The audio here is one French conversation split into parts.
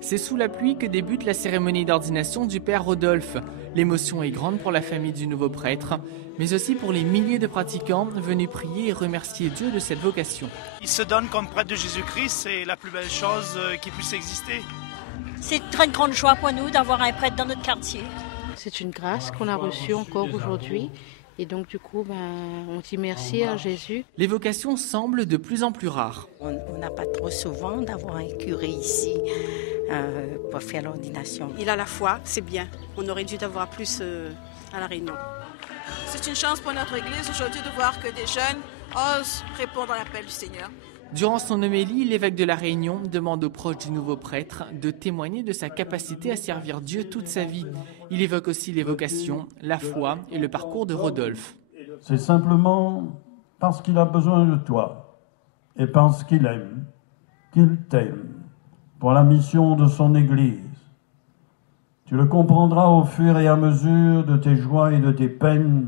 C'est sous la pluie que débute la cérémonie d'ordination du père Rodolphe. L'émotion est grande pour la famille du nouveau prêtre, mais aussi pour les milliers de pratiquants venus prier et remercier Dieu de cette vocation. Il se donne comme prêtre de Jésus-Christ, c'est la plus belle chose qui puisse exister. C'est une très grande joie pour nous d'avoir un prêtre dans notre quartier. C'est une grâce qu'on a reçue encore aujourd'hui. Et donc du coup, on dit merci à Jésus. Les vocations semblent de plus en plus rares. On n'a pas trop souvent d'avoir un curé ici pour faire l'ordination. Il a la foi, c'est bien. On aurait dû avoir plus à La Réunion. C'est une chance pour notre Église aujourd'hui de voir que des jeunes osent répondre à l'appel du Seigneur. Durant son homélie, l'évêque de La Réunion demande aux proches du nouveau prêtre de témoigner de sa capacité à servir Dieu toute sa vie. Il évoque aussi les vocations, la foi et le parcours de Rodolphe. C'est simplement parce qu'il a besoin de toi et parce qu'il aime, qu'il t'aime pour la mission de son Église. Tu le comprendras au fur et à mesure de tes joies et de tes peines,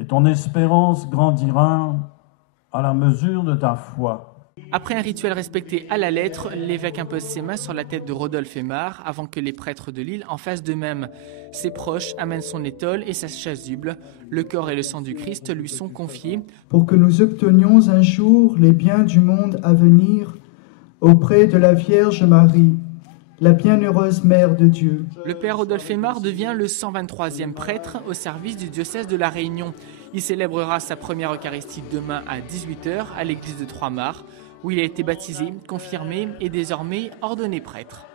et ton espérance grandira à la mesure de ta foi. Après un rituel respecté à la lettre, l'évêque impose ses mains sur la tête de Rodolphe Aymar avant que les prêtres de l'île en fassent de même. Ses proches amènent son étole et sa chasuble. Le corps et le sang du Christ lui sont confiés. Pour que nous obtenions un jour les biens du monde à venir auprès de la Vierge Marie, la bienheureuse Mère de Dieu. Le père Rodolphe Aymar devient le 123e prêtre au service du diocèse de La Réunion. Il célébrera sa première Eucharistie demain à 18h à l'église de Trois-Mâts, où il a été baptisé, confirmé et désormais ordonné prêtre.